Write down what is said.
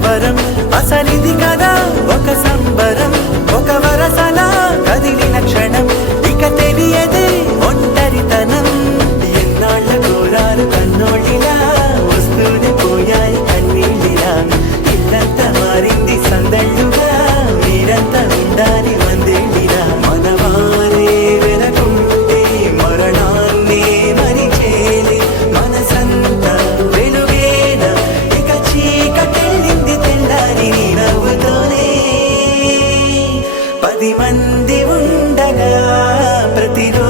కలవరం అసలిది కదా ఒక సంబరం ఒక వరసలా కదిలిన క్షణం ఇక తెలియదే ఒంటరితనం ఎన్నాళ్ళ కోరారు కన్నోళ్ళిలా వస్తూనే పోయాయి కన్నీళ్ళిలా ఇల్లంతా మారింది సందళ్ళుగా మీరంతా ఉండాలి వందేళ్ళిలా మనవారే వెనకుంటే మరణాన్నే మరిచేలే మనసంతా వెలుగేన ఇక చీకటెళ్ళింది తెల్లారి నీ నవ్వుతోనే 10 మంది ఉండగా ప్రతిరోజు